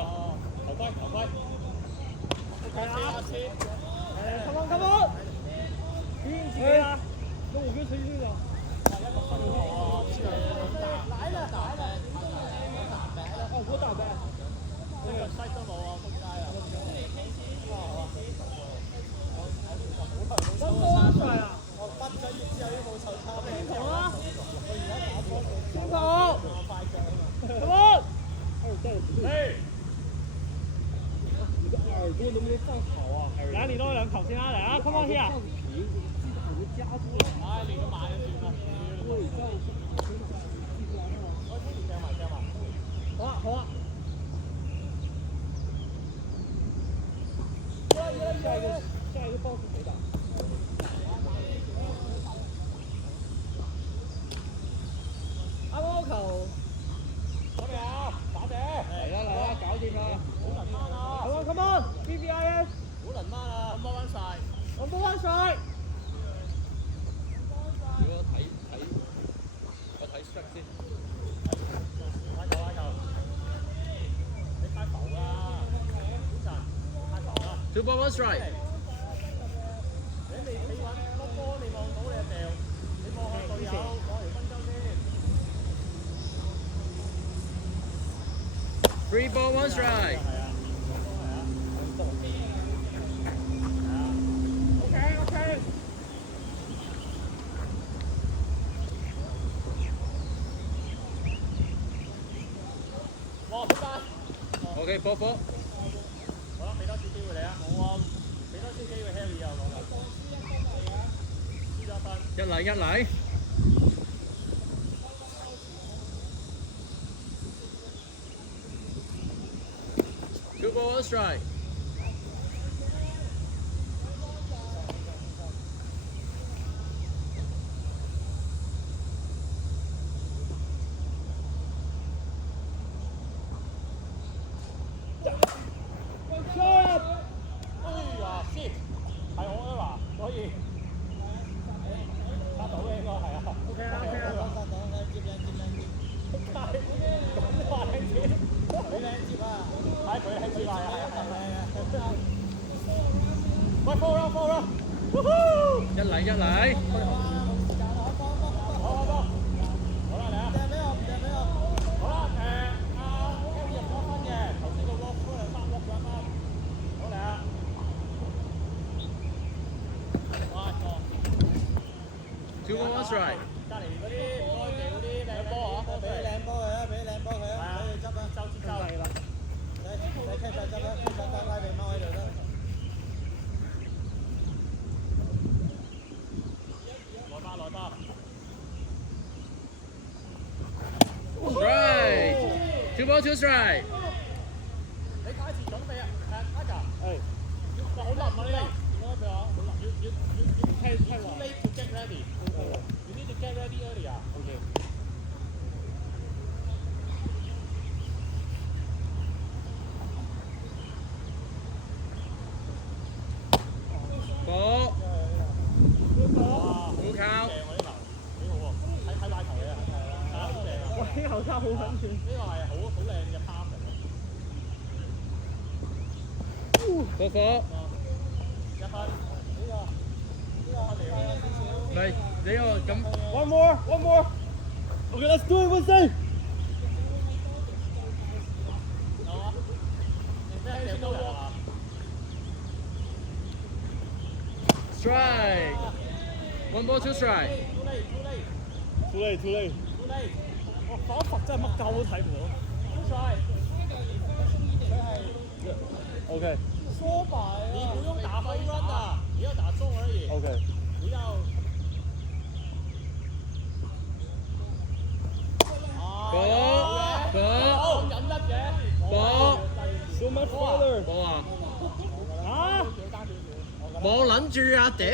頭盔頭盔。係啊，come on come on，堅持啊！都我跟誰去的？來了來了，哦，我打的。呢個西都冇啊，撲街啊！真多帥啊！我畢咗業之後都冇手抄。先頭啊！先頭，come on！哎，你的耳朵能不能放好啊？來，你弄兩球先啦，嚟啊，come on here！平，記得耳朵夾住。唉，連個買就算啦。對，這樣子記不完啊。掟埋掟埋。好啊好啊。下一個報是誰的？阿波球，左邊啊，打者。嚟啦，搞掂啦！好能掹啊 come on come on，BBIS，好能掹啊 ，number one 晒。number one 帥。如果我睇 shot 先。拉球拉球。你太浮啦，小陳，太浮啦。2 ball 1 strike。你揾個波，你望到你就掉，你望下隊友攞條分針先。3 ball 1 strike。係啊。OK。哇！撲街。OK，波波。好啦，俾多次機會你啊！冇啊，俾多次機會 Harry 又講啦。輸咗分。一嚟一嚟。2 ball 1 strike。哎呀，shit，係我 error，所以拍到嘅應該係啊。OK 啊 OK 啊。撲街，咁話靚接，你靚接啊！係佢靚接啊！係啊。喂，foul 啦，foul啦！一嚟一嚟。好，好啦，嚟啊！好啦，阿 Harry 入咗分嘅，頭先個 walk 嗰兩3walk咗分。好嚟啊！哇2 ball 1 strike。隔離嗰啲唔該地嗰啲靚波啊，俾靚波佢啊，俾靚波佢啊，俾佢執啊，周接周。係啦。你 catch 實執啊，catch 實拉俾貓喺度啦。來吧。Strike。2 ball 2 strike。你卡字準備啊，Aga。係。哇，好冧啊呢個。點解佢話？太 too late to get ready。You need to get ready earlier。OK。波。哇！好靠。正喎呢球，幾好喎，睇快球嘅，係啊，好正啊！哇！啲後生好穩住。呢個係好靚嘅 pass 嚟波波。嘅，1分。嚟，你又咁。One more. Okay, let's do it, Wednesday. 有啊，你咩掉高人啊？ Strike。1 ball 2 strike。Too late. 我仿佛真係乜鳩都睇唔到。OK。說白你不用打 home run 的，你要打中而已。 OK。不要。波。忍得嘅。波。 So much farther。波啊！啊！冇撚住啊！屌！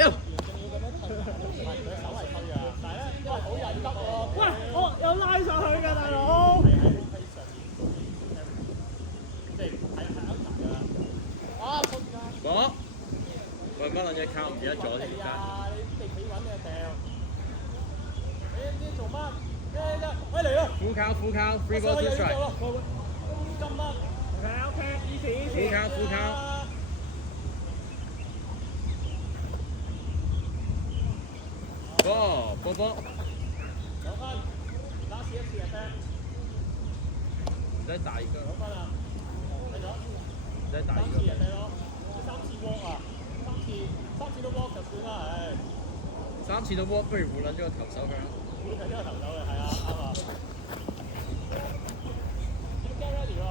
佢手係推啊，但係咧，因為好忍得喎。喂，我有拉上去㗎，大佬。係喺 face 上面，即係喺 outside 㗎啦。啊！仆街！波。喂，乜撚嘢靠唔記得咗添？係啊，你啲地企穩你就掉。你唔知做乜？喂嚟啦！副靠 3 ball 2 strike。金乜？ OK。副卡副卡。波，有分，打試一次就得。再打一個，有分啊，睇咗。3再打一個。次人哋咯，3次 walk 啊，3次都 walk 就算啦，唉。3次都 walk，不如冇撚咗個投手佢啦。呢個頭走嘅，係啊，啱啊。要 get ready 喎。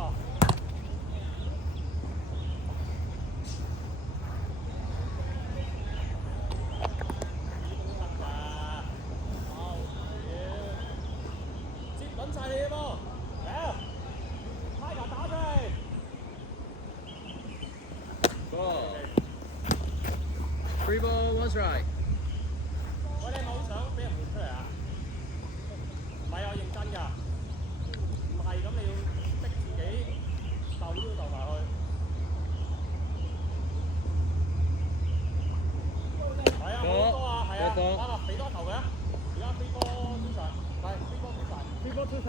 接穩晒你嘅波，嚟，Tiger 打出嚟。Ball。Free ball, one strike。喂，你係咪好想俾人換出嚟啊？唔係我認真㗎，唔係咁你要逼自己鬥都鬥埋去。係啊，好多啊，係啊，啱啊，俾多球嘅，而家飛波通常，係飛波通常，飛波通常，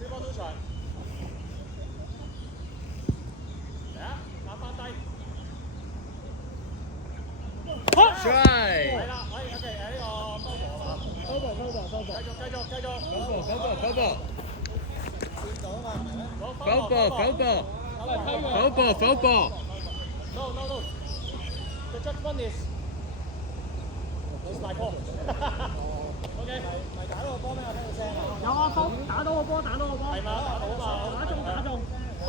飛波通常。嚟啊，打翻低。Strike。係啦，可以 OK，呢個收波啊嘛。收波。繼續。九波。見到啊嘛，係咪咧？九波。No. The judgment is my call. OK。咪打到個波咩？我聽到聲啊！有啊，打到個波。係嘛？打到啊嘛。打中。嗰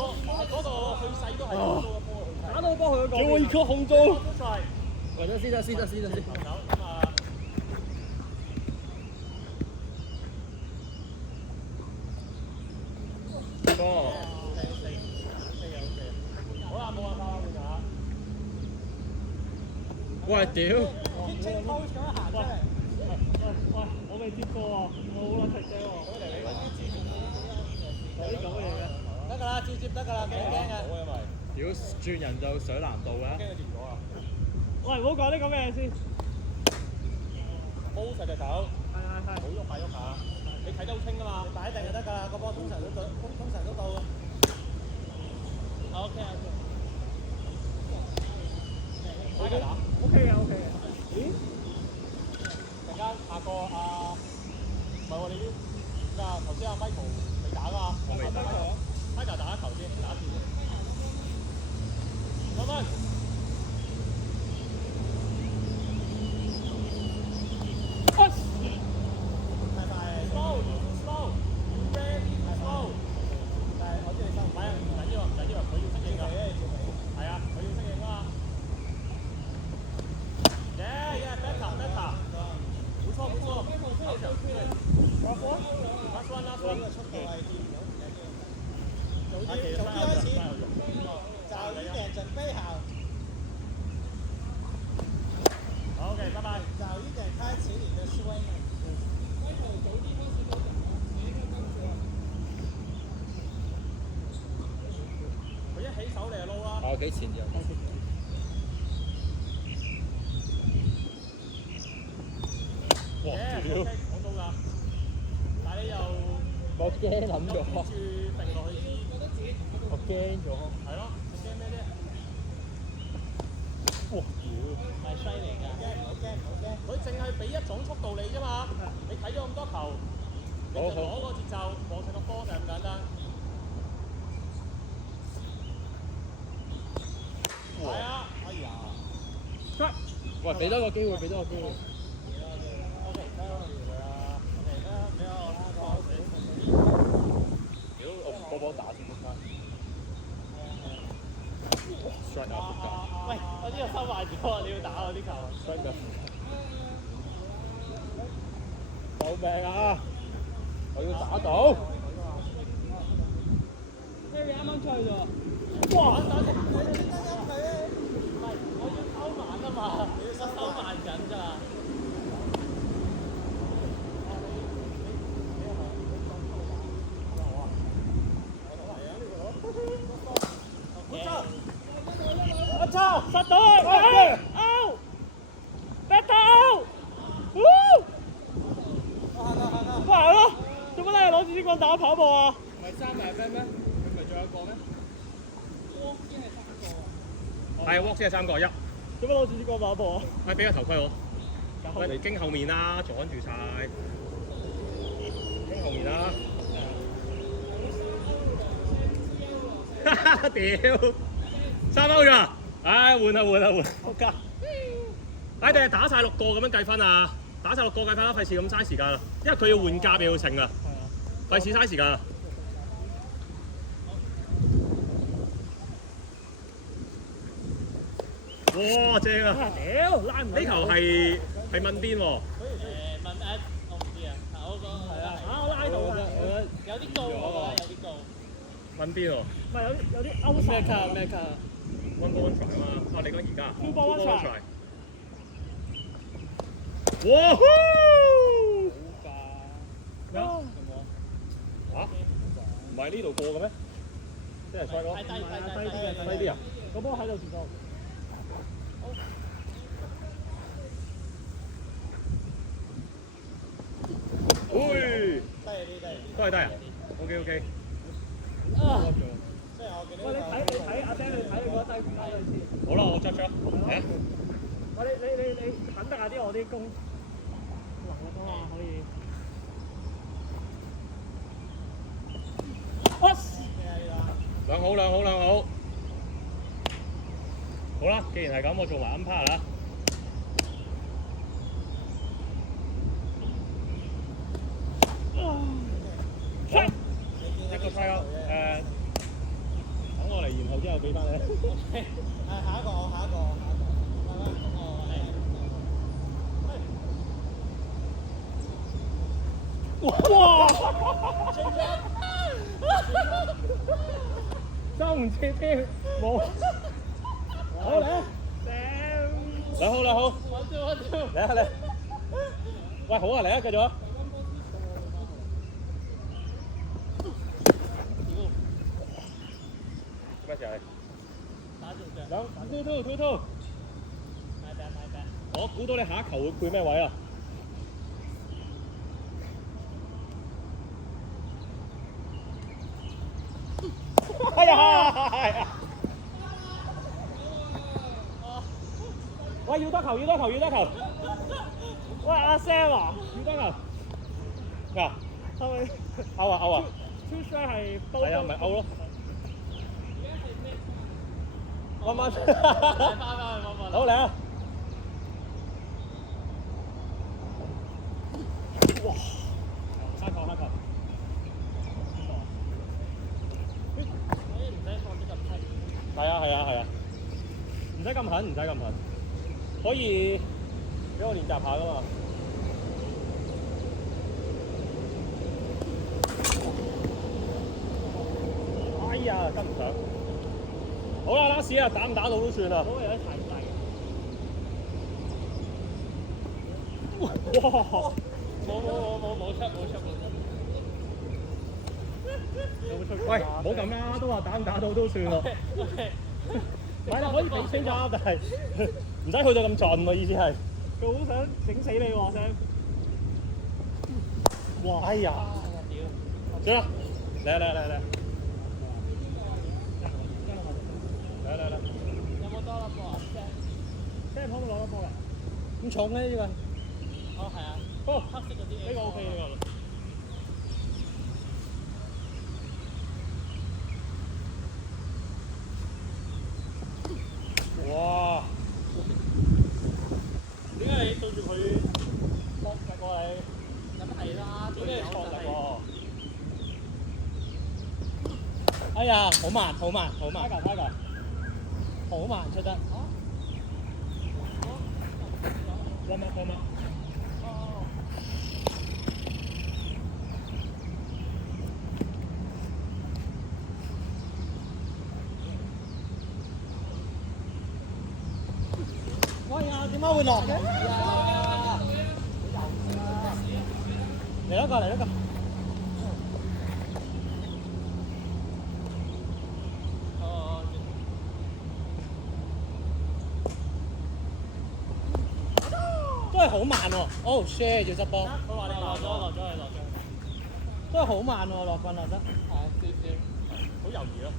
度去勢都係打到個波去勢。打到個波去嗰個。給我一顆紅中。或者先。投手咁啊。波。好啦，冇辦法啦，換下。喂，屌！清 coach 咁樣行出嚟。喂，我未接過喎，我好撚踢啫喎。有啲咁嘅嘢嘅。得㗎啦，照接得㗎啦，驚唔驚啊？屌，轉人就上難度嘅。喂，唔好講啲咁嘅嘢先。hold 實隻手，係。唔好喐下。你睇得好清㗎嘛？你擺定就得㗎啦，個波通常都到嘅。OK。開球打。OK 嘅。咦？陣間下個唔係喎，你啲㗎頭先Michael未打㗎嘛？我未打。Michael打一球先，打一次。5分。太快。slow。ready slow。但係我知你收唔唔緊要，佢要適應㗎。係啊，佢要適應啊嘛。better。冇錯。好球。last one。呢個速度係見唔到唔緊要。早啲開始，就依定準備好。OK，拜拜。早一點開始你的 swing。佢一起手你就撈啦。我幾錢啫？哇！屌！講到㗎，但係你又我驚諗咗，跟住定落去先。我驚咗。係咯，你驚咩啫？哇！屌！係犀利㗎。唔好驚。佢淨係俾一種速度你啫嘛。你睇咗咁多球，你就攞個節奏望實個波就係咁簡單。係啊。哎呀！喂，俾多個機會。OK，屌，我波打先得。strike 啊！喂，我呢個收壞咗啊！你要打我啲球。strike 㗎！救命啊！我要打到。Harry 啱啱出去咗。哇！打直，唔係，我要收慢啊嘛，我收慢緊咋。我操！實到啊！out！better out！咪係咯，做乜你攞住支棍打跑步啊？唔係3埋分咩？佢唔係仲有一個咩？係 walk 先係3個1。做乜攞住呢個馬步啊？喂，俾個頭盔我。喂，嚟經後面啦，阻住晒。經後面啦。屌！3歐咋？唉，換啦！仆街！唉，定係打晒6個咁樣計分啊？打晒6個計分啦，費事咁嘥時間啦。因為佢要換甲又要成啊，費事嘥時間啊。哇，正啊！屌，拉唔呢球係問邊喎？問我唔知啊，我講係啊，我拉到㗎，有啲高我覺得有啲高。問邊喎？唔係有啲歐咩卡咩卡？One ball one try 啊嘛！啊，你講而家？Two ball one try。哇呼！咩啊？嚇？唔係呢度過嘅咩？即係賽哥。低低啲啊！個波喺度前度。喂！低都係低啊 ？OK。即係我見喂，你睇阿 Ben，你睇你覺得低唔低啊？先。好啦，我執出。係啊。喂，你肯得下啲我啲功能力啊嘛，可以。兩好。好啦，既然係咁，我做埋 umpire 啦。一個 try 咯，等我嚟，然後之後俾翻你。下一個，哇！收唔切添，冇。好嚟，兩好。嚟啊！喂，好啊，嚟啊，繼續啊！咩事啊？打住腳。兩 two。我估到你下一球會配咩位啊？哎呀！喂，要多球！喂，阿 Sam 啊，要多球！嗱，係咪勾啊！ two strike 係煲？係啊，咪勾咯。慢慢。好嚟啊！哇！黑球。係啊，唔使咁狠，可以俾我練習下噶嘛。哎呀，跟唔上。好啦，last 啊，打唔打到都算啦。嗰個有啲太細。哇！冇出。喂，唔好咁啦，都話打唔打到都算咯。係啦，可以俾清咗，但係唔使去到咁盡喎，意思係。佢好想整死你喎，Sam。哇！哎呀，算啦，嚟。有冇多粒波啊？Sam 可唔可以攞粒波㗎？咁重咧呢個？哦，係啊。好，黑色嗰啲。呢個 OK 呢個。哇！點解你對住佢搏嘅喎你？咁係啦，做咩錯嘅喎？哎呀，好慢，睇㗎。好慢出得。放乜？哎呀，點解會落嘅？嚟一個。都係好慢喎。哦 ，share 要執波。佢話你落咗。都係好慢喎，落得。係少。好猶豫咯。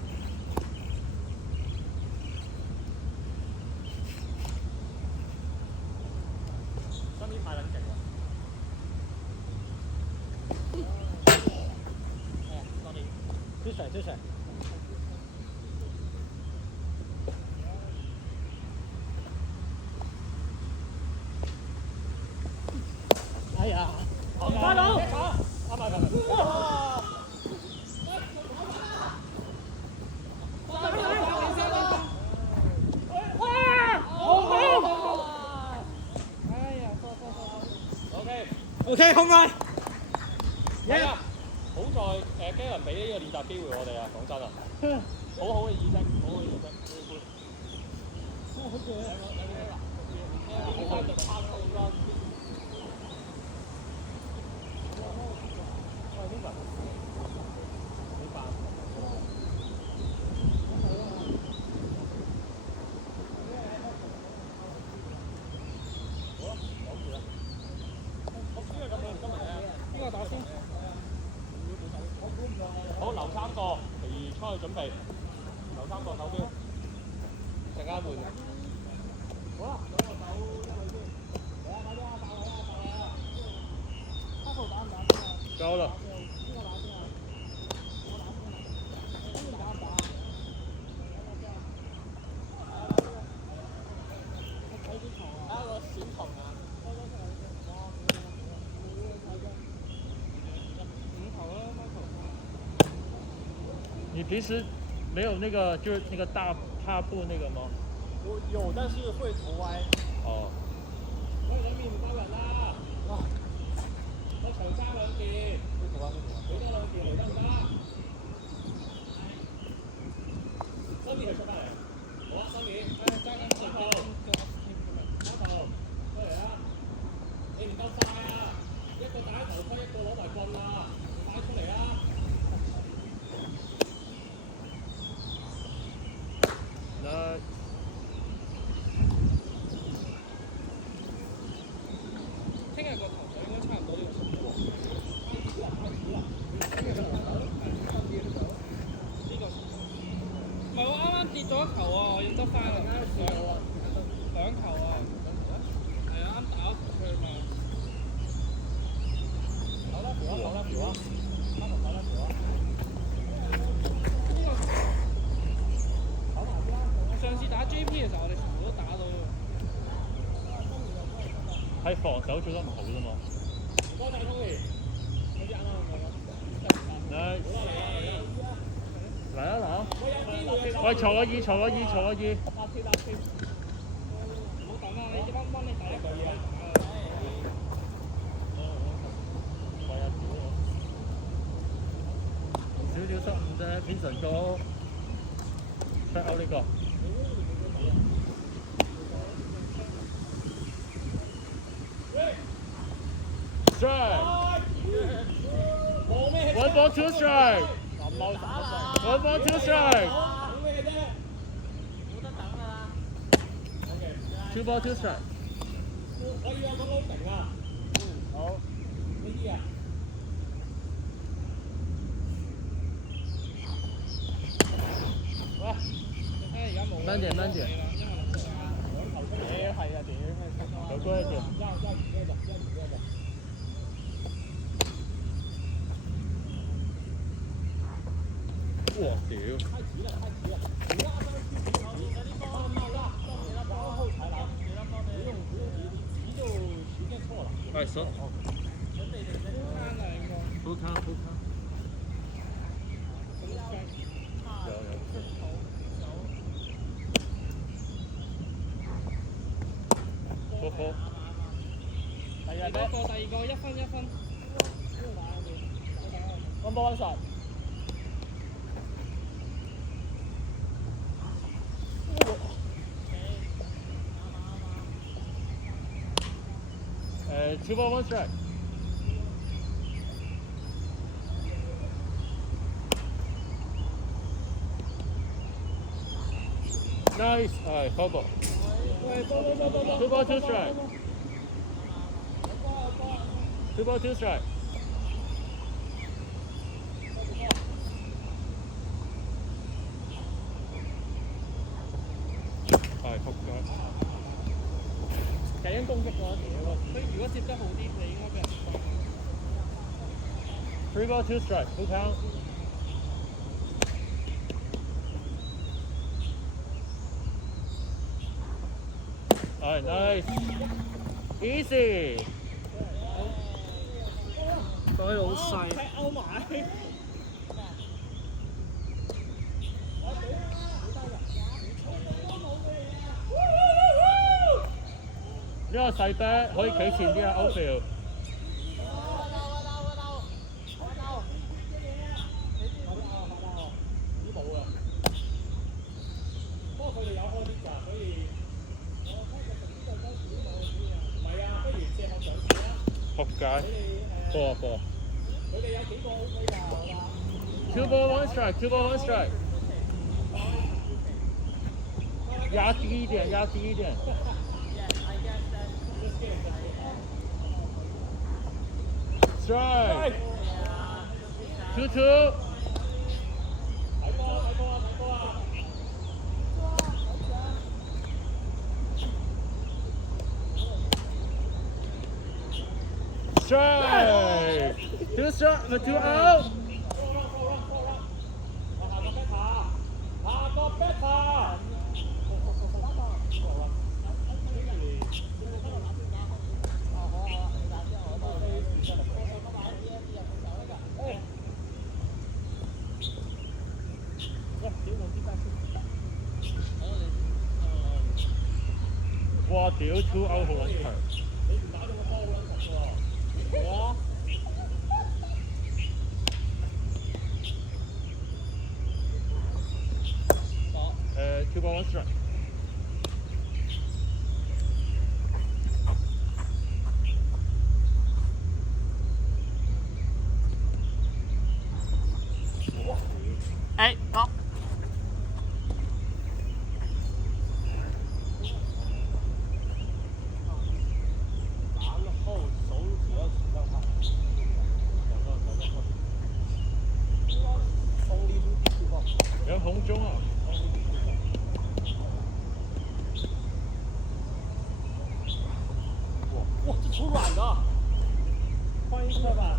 出水。哎呀！快到！啱啱。哇！OK， home run。係啊，好在基倫俾呢個練習機會我哋啊，講真啊，好好嘅意識，好好嘅意識。邊個打先？好，留3個，其出去準備，留3個手標，陣間換。好啦，夠啦。你平時沒有那個就是那個大踏步那個嗎？我有，但是會頭歪。哦。喂，兩邊唔夠人啦！哇！我長揸2件，俾多2件嚟得唔得？收面係出翻嚟啊！好啊，收面。揸緊前號，出嚟啊！你唔夠快啊！一個戴頭盔，一個攞埋棍啊！快出嚟啊！聽日個頭水應該差唔多呢個速度。唔係我啱啱跌咗一球啊！我要執翻啦。2球啊！係啊，啱打咗出去嘛。好啦，調啊！上次打 JP 嘅時候，我哋全部都打到。係防守做得唔好啫嘛。多謝 Tony，嗰啲啱啱嚟啊！喂，坐個2，坐個2。唔好等啦，你幫你第一個嘢打少少失誤啫，偏神哥出歐呢個。Strike. 1 ball 2 strike. 1 ball 2 strike. 2 ball 2 strike. 我要有個 loading 啊！好，呢啲啊。你睇下而家冇。慢點。係啊，屌！有多一點。哇！屌！快手。不看。第二個1分。One ball one shot。2 ball 1 strike。Nice， foul ball。2 ball 2 strike。2 ball 2 strike。仆街。就應攻擊嗰條喎，佢如果接得好啲，你應該俾人罰。 3 ball 2 strike，full count。哎，nice。Easy。佢好細。踢歐埋。呢個細啤可以企前啲啊 ，Ophil。仆街，播啊播。Two ball one strike, two ball one strike。壓低一點，壓低一點。Strike。2-2。Strike. Two strike, 2 out. Wow, dude, 2 out for 1 turn. Two ball one strike. Ê, có. Có không trúng à? Wow, 这出软的，换一个吧。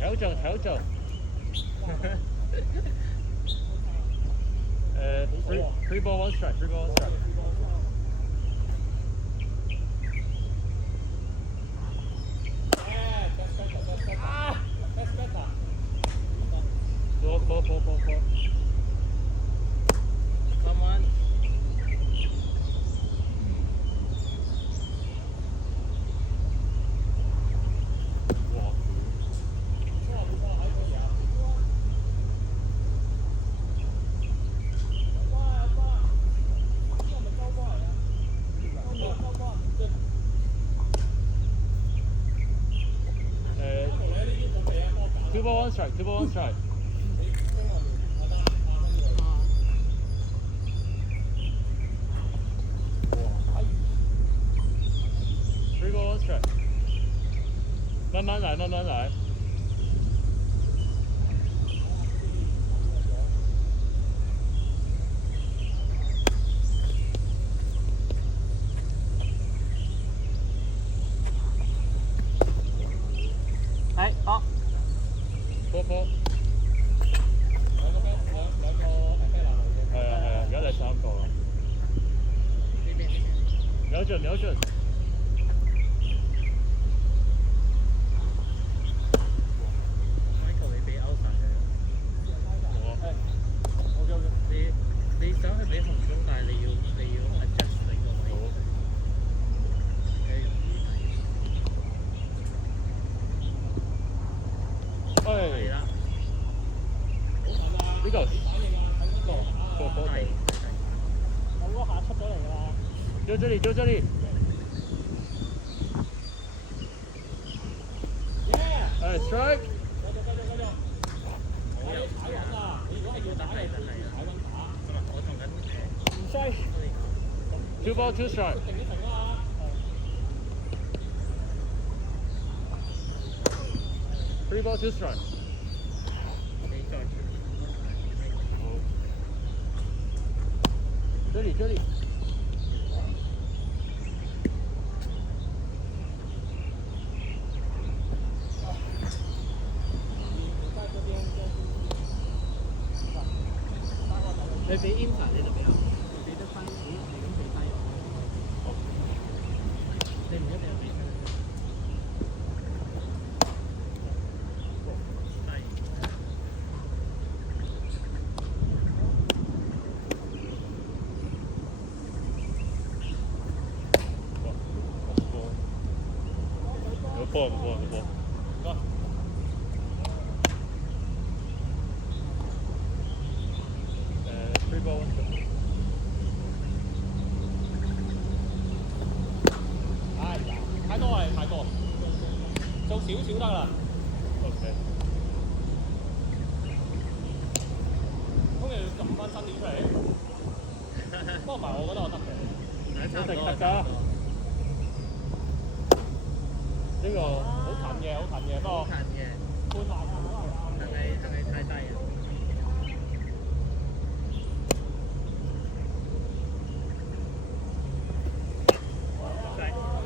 調整調整。three ball one strike, 3 ball one strike。波。慢慢。Two ball one strike, 2 ball one strike。3 ball one strike。慢慢來，慢慢來。Ê, có. 波。係啊，而家第3個啦。瞄準。Michael 你俾歐神佢。你想去俾紅中，但係你要 adjust 你個位。係啦。呢個波地。我嗰下出咗嚟㗎啦。就這裡。哎 ，strike。我又打人啊！你如果係要打係啊，我同緊唔衰。2 ball 2 strike。3 ball 2 strike。你再。這裡。你俾 Inter 你就俾得分。波個波。3 ball。哎呀，太多係太多，做少少得啦。OK。咁你要撳翻新料出嚟。不過唔係，我覺得我得嘅。一定得㗎。呢個好近嘅，好近嘅，不過近嘅，半下係咪太低啊？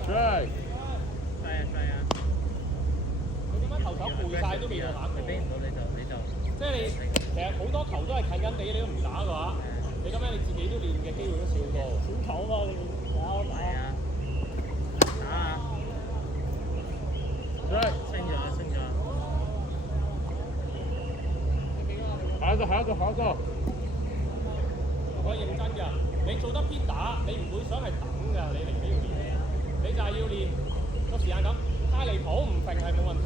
追。係啊！佢點解頭手攰晒都未到打過？俾唔到你就即係你其實好多球都係近近地，你都唔打嘅話，你咁樣你自己都練嘅機會都少好多。小球嘛，你打係啊，打啊！追。升咗。下一個。我認真㗎，你做得必打，你唔會想係等㗎，你寧願要練，你就係要練個時間咁，太離譜唔揈係冇問題。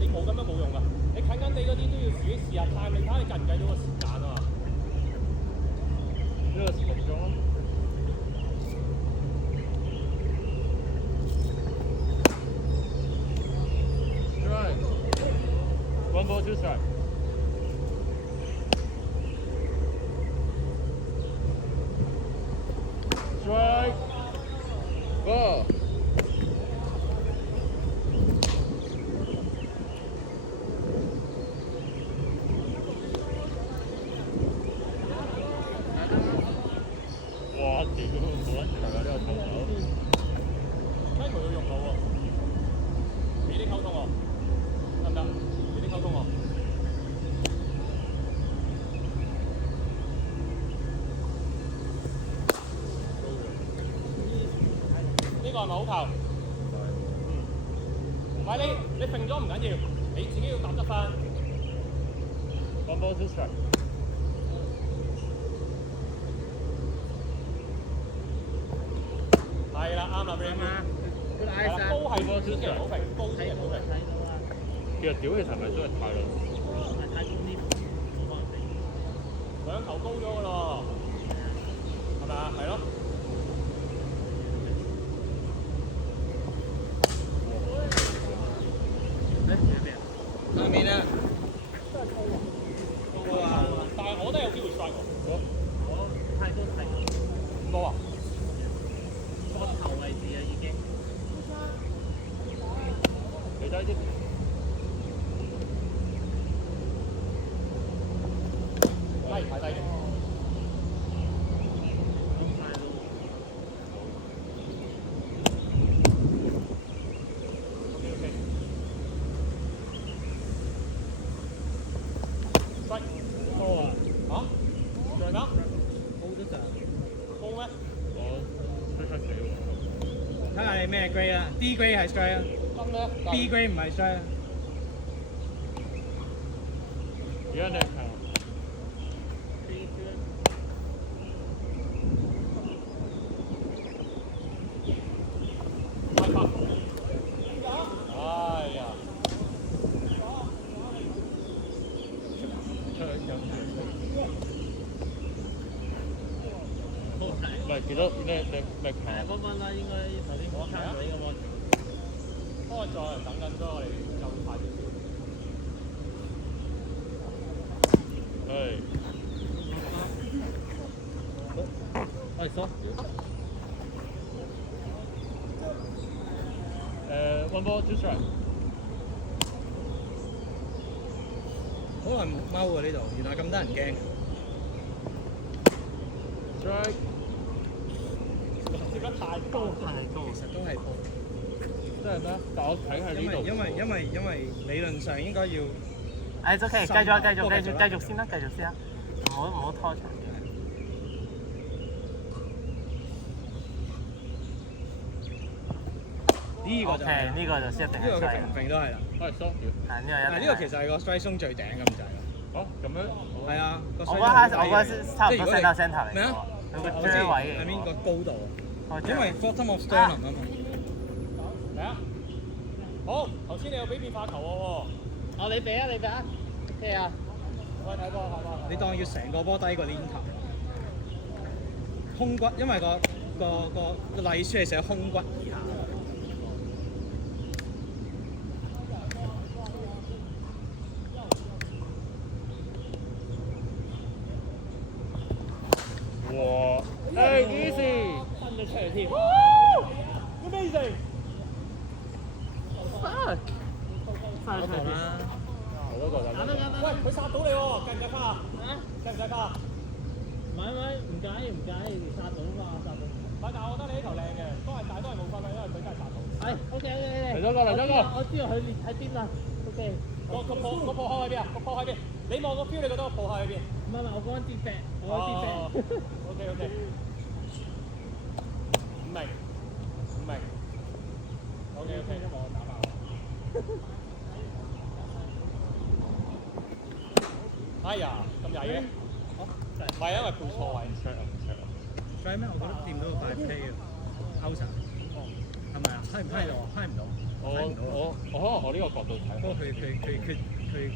你冇咁樣冇用㗎，你近近地嗰啲都要自己試下 time，你睇下你計唔計到個時間啊嘛。呢個10分鐘。One ball, 2 strike. Strike. Ball. 哇！屌，冇撚長啊！呢個操手。咩佢要用腦喎？俾啲溝通喎，得唔得？俾啲溝通喎。呢個係咪好球？唔係你揈咗唔緊要，你自己要揼得翻。One ball, 2 strike. 係啦，啱啦，Ray。係啦，高係個天嘅好平，高天嘅好平。其實屌你係咪真係太撚？太高啲，冇可能俾。兩球高咗㗎咯，係咪啊？係咯。下面啊，但係我都有機會 strike 喎。我太高太高，咁多啊？個頭位置啊已經。你睇先。係太低嘅。高啊！嚇？再加？高咗陣。高咩？我即刻死喎！睇下你咩 grade 啊 ？D grade 係 strike 啊真咩，B grade 唔係 strike 啊。而家你係太拍。哎呀！唔係幾多？你分分啦，應該頭先我差唔多呢個 mon。不過再等緊，所以我哋就快少少。係。我哋疏。One ball, 2 strike. 好耐冇踎喎呢度，原來咁得人驚。Strike. 接得太高，太高。其實都係高。真係咩？但我睇係呢度。因為理論上應該要。誒，OK，繼續先啦，唔好拖長。呢個就 OK，呢個就一定係呢個嘅平都係啦。係 stop 咗。係呢個一定。但係呢個其實係個 strike zone 最頂咁滯咯。哦，咁樣。係啊，個我覺得差唔多 center 嚟嘅。咩啊？佢個我知張位，I mean 個高度。因為 bottom of sternum 啊嘛。嚟啊！好，頭先你有俾變化球我喎。哦，你俾啊，你俾啊，咩啊？喂，睇波睇波。你當要成個波低過 link 頭，胸骨，因為個例書係寫胸骨以下。哇！誒 easy。分咗出嚟添。Amazing！ fuck！翻去啦，我都覺得。喂，佢殺到你喎，計唔計分啊？計唔計分啊？唔唔介意殺到嘛，殺到。但係我覺得你呢球靚嘅，但都係冇分啦，因為佢真係殺到。係，OK。嚟咗個嚟咗個。我知道佢列喺邊啦。OK。個破開喺邊啊？個破喺邊？你望個標，你覺得個破喺邊？唔係，我講緊跌石，我講跌石。OK。唔明。OK。都冇打爆。哎呀，咁曳嘅？唔係因為配錯位。所以咩？我覺得掂到個快 play 啊，歐神。係咪啊？批唔批到啊？批唔到。我可能我呢個角度睇。不過佢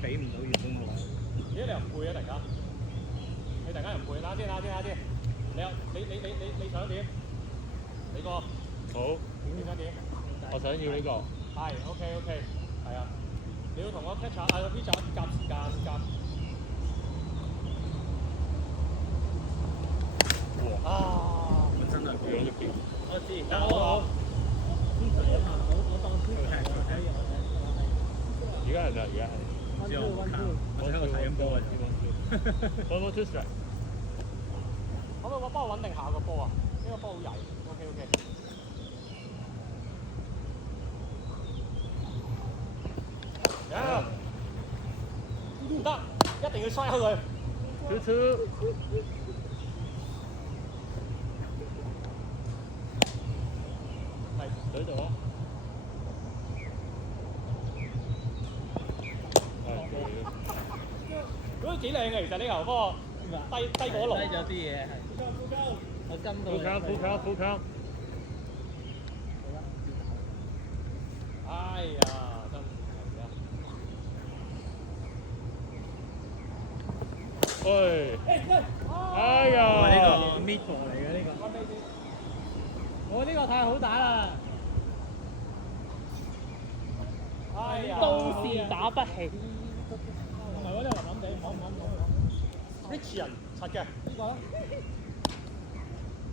俾唔到原本個位。咦？你又唔配啊？突然間？你突然間又唔配？啱先。你想點？你個好。你想點？我想要呢個。係 OK，係啊。你要同我 catch 下個 pitch 夾時間夾。啊！本身係如果呢邊。我知，但我當先係可以。而家係。之後我喺度睇緊波啊。One more two strike。可唔可以幫我穩定下個波啊？呢個波好曳。OK。唔得，一定要摔開佢。Two。係喺度啊。嗰個幾靚嘅，其實呢球波低過龍。低咗啲嘢係。我跟到。Full count。哎呀，真係啊！喂。哎呀！呢個 mid ball 嚟嘅呢個。我呢個太好打啦！哎呀！都是打不起。唔係喎，呢個冧冧地，唔好。Rich 人柒嘅。呢個啦。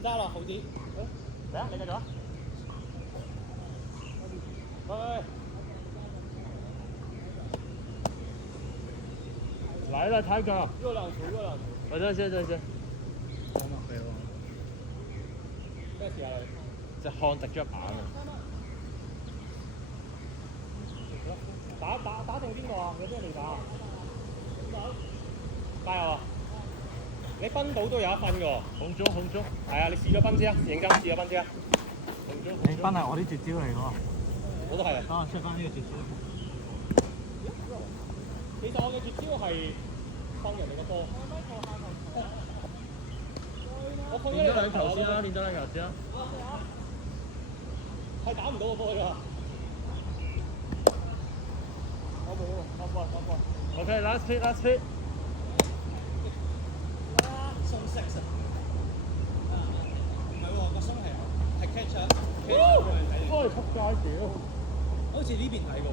得啦，好啲。嚟啊！你繼續啊！喂。來了，Tiger。熱兩球。我等先。講落去喎。咩事啊你？隻漢突咗一板啊！打定邊個啊？有啲人未打啊？加油啊！你分到都有一分嘅喎。紅中。係啊，你試咗分先啊！認真試咗分先啊！你分係我啲絕招嚟㗎。我都係啊。等我出翻呢個絕招。其實我嘅絕招係放人哋個波。我放咗你兩球先啦，練咗兩球先啦。係打唔到個波㗎。我 OK，last hit。鬆6啊！唔係喎，個鬆係 catch 啊。撲街屌！好似呢邊睇過。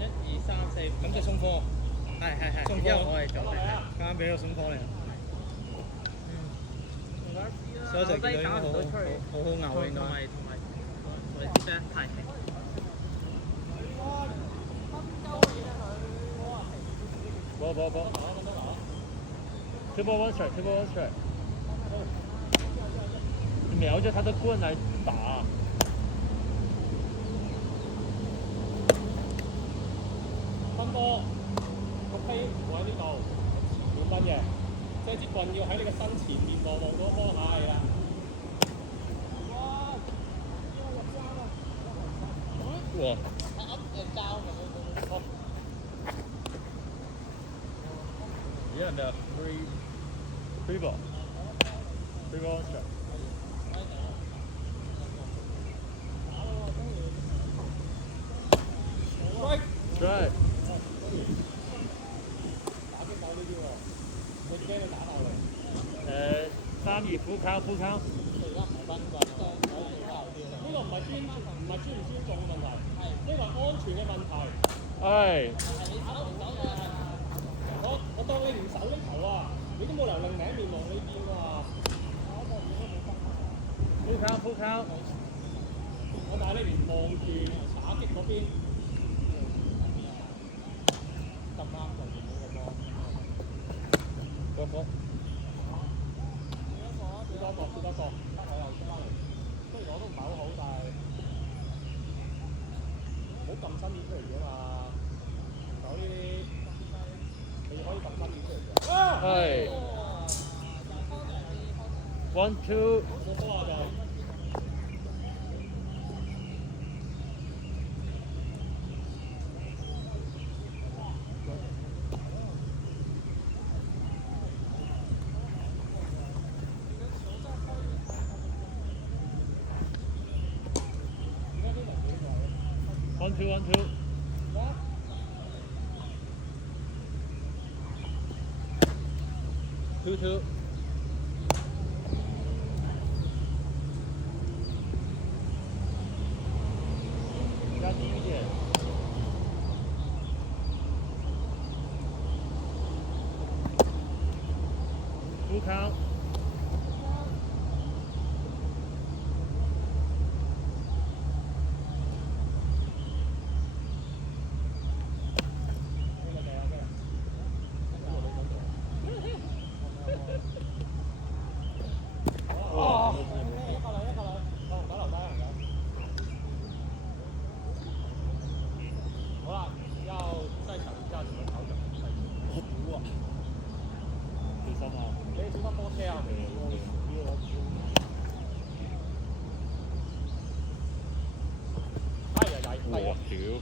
1、2、3、4，咁就鬆科。係。鬆科我係做嘅。啱啱俾個鬆科你。所以就見到應該好牛應該。同埋啲咩太平。波。Two ball one strike。瞄着他的棍來打。分波個飛唔會喺呢度，要分嘅，即係支棍要喺你嘅身前面望嗰個波，係啦。哇！Yeah, the three ball one strike。full count，full count。呢個唔係尊唔尊重嘅問題，呢個係安全嘅問題。係。我當你唔守啲球啊，你都冇理由令名面望呢邊啊。full count，full count。我但係你連望住打擊嗰邊。咁啱就見到個波。個波。少多個，得我又出翻嚟。雖然我都唔係好好，但係唔好撳新面出嚟嘅嘛。有呢啲你可以撳新面出嚟嘅。係。1 2。冇波啊就。1 2 1 2。2 2。加低一點。full count。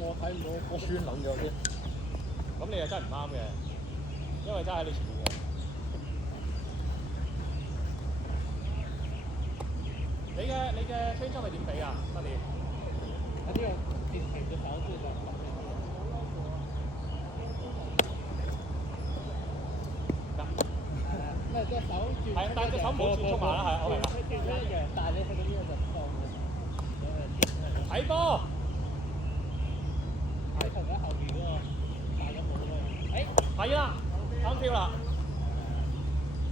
我睇唔到，我酸諗咗先。咁你又真係唔啱嘅，因為真係喺你前面嘅。你嘅推針係點比啊？新年？呢個跌停隻手先就。唔係隻手轉。係，但係隻手唔好轉速慢啦，係，我明啦。轉咗一樣，但係你去到呢個就唔當嘅。睇波。喺球喺後邊嗰個大咗冇咯。係啦，啱跳啦。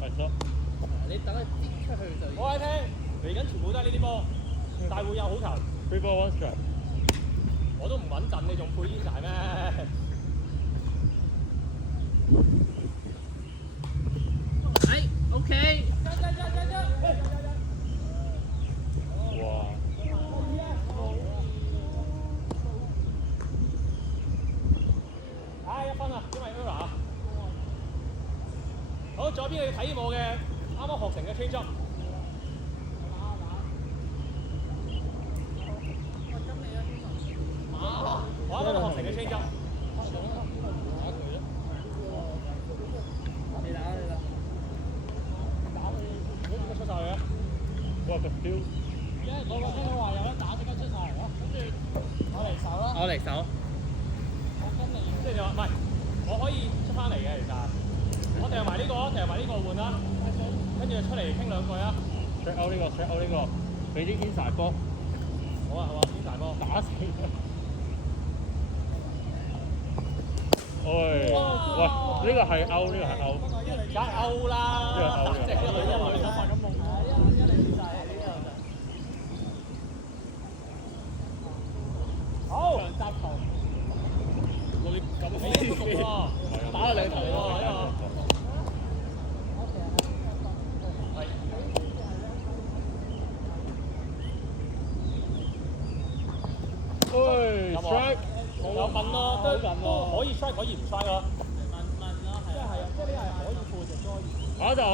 係咗。你等佢跌出去就。我話你聽，嚟緊全部都係呢啲波，但會有好球。3 ball 1 strike。我都唔穩陣，你仲配煙柴咩？OK。哇！1分啊，因為 error。好，左邊你要體驗我嘅啱啱學成嘅 change up。我啱啱學成嘅 change up。你打。如果點解出晒去啊？哇！個 feel。我個聽話有得打，即刻出晒嚟咯。跟住我嚟手咯。我嚟手。我跟你。即係你話唔係，我可以出翻嚟嘅其實。我掉埋呢個，掉埋呢個換啦。跟住出嚟傾兩句啊。check out 呢個 check out 呢個，俾啲 inside 波。好啊好啊，邊大波？打死佢！喂，呢個係 out， 呢個係 out。梗係 out 啦！呢個 out 即係一女就發緊夢。一嚟晒呢個就。好。長集球。你咁起都熟喎，打咗兩球喎呢個。喂 ，strike。有問咯，都可以 strike 可以唔 strike 咯。問咯，係啊。即係呢係可以判亦都可以。但係我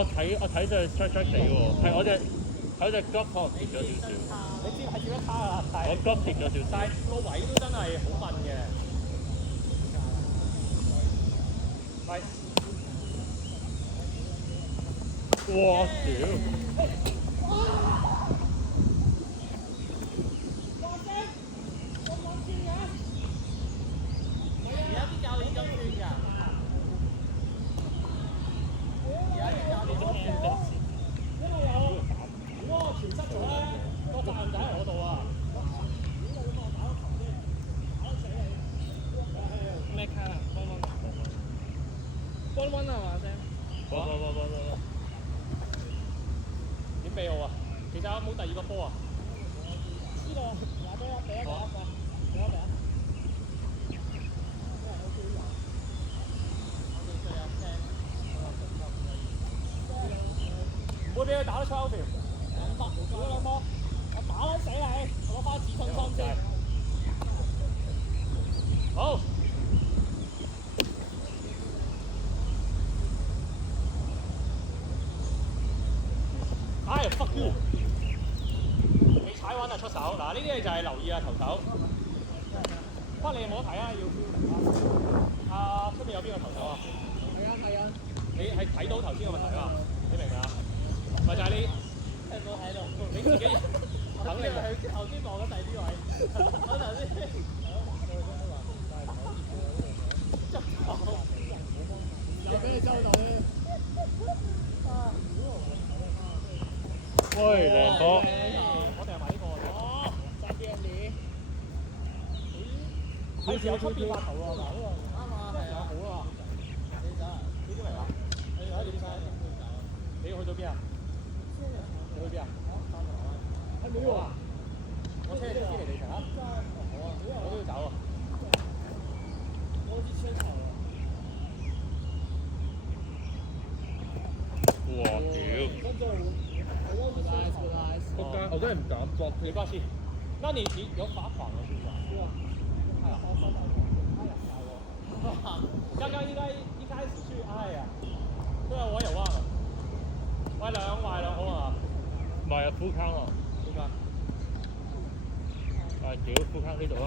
睇就 strike 地喎，係我隻腳可能跌咗少少。你知係接得差啊，但係我腳跌咗少少。但係個位都真係好問嘅。係。哇！屌！而家啲教練咁串㗎。而家啲教練咁串㗎。温温啊嘛聲。冇。點俾我啊？其實有冇第二個波啊？呢個廿多一，第一個，第一。唔會俾佢打得出歐條。兩波，我打撚死你，我攞翻自信心先。好。哎 fuck you！ 你踩穩就出手，嗱呢啲就係留意啊投手。不過你有冇得睇啊？要啊出面有邊個投手啊？係啊。你係睇到頭先個問題啊？你明唔明啊？咪就係你睇唔到睇到。你自己等你。佢頭先望緊第啲位，我頭先。又俾你收到咧。喂，靚波。我哋係埋呢個。哦，再見你。係時候出邊發球喎，嗱呢個啱啊，係啊，好啊。你走啊？呢啲嚟㗎？你可以點解？你要去到邊啊？你去邊啊？喺呢度啊！我車你先嚟你場啊！好啊，我都要走啊！我支車頭啊！哇屌！我真係唔敢搏。沒關係，那你有罰款了是不是？對啊。哎呀，剛剛應該一開始去，哎呀，對啊，我也忘了。壞兩好啊！唔係啊，副坑啊！點解？啊屌，副坑呢度咯。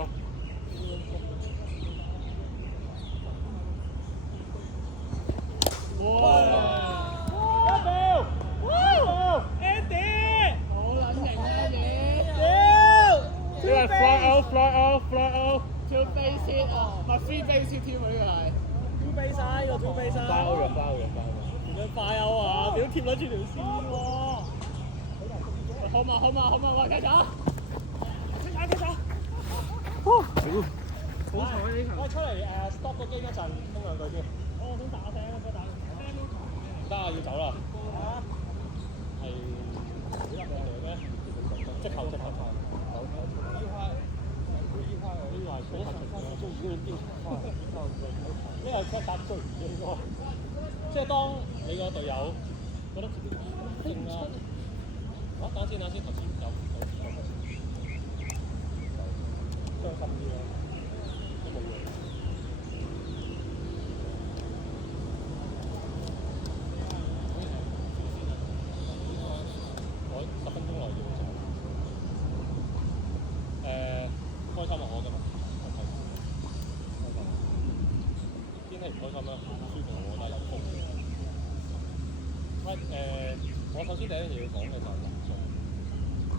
Fly out！ 跳飛先啊！唔係 free base 添啊！呢個係跳飛晒，呢個跳飛晒。包嘅。你快有啊！屌貼撚住條線喎！好嘛，喂，繼續啊！繼續。好彩呢球。我出嚟stop 個機一陣，傾兩句先。我想打聲啊，想打聲。唔得啊，要走啦。係幾粒嚟嘅咩？即球。呢個係打追應該，即係當你個隊友覺得自己勁啊！等先，頭先有傷心啲咯，都冇嘢。我10分鐘內要走。開心啊！我今日。天氣唔開心啦，唔舒服我覺得有風。我首先第一樣嘢要講嘅就係人數。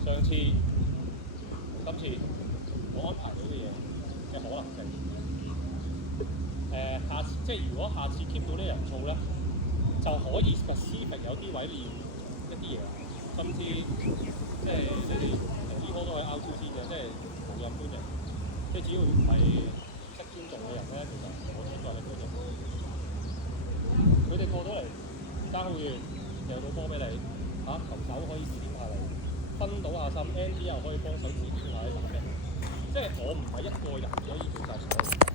上次、今次我安排到啲嘢嘅可能性。下次即係如果下次 keep 到啲人數咧，就可以 specific 有啲位練一啲嘢，甚至即係你哋呢科都係 outsource 嘅，即係無任歡迎。即係只要係識尊重嘅人咧，其實我尊重你尊重。佢哋過到嚟爭好遠，掉到波俾你球手可以指點下你，分到下心 ，ND 又可以幫手指點下你打咩。即係我唔係一個人可以做晒所有。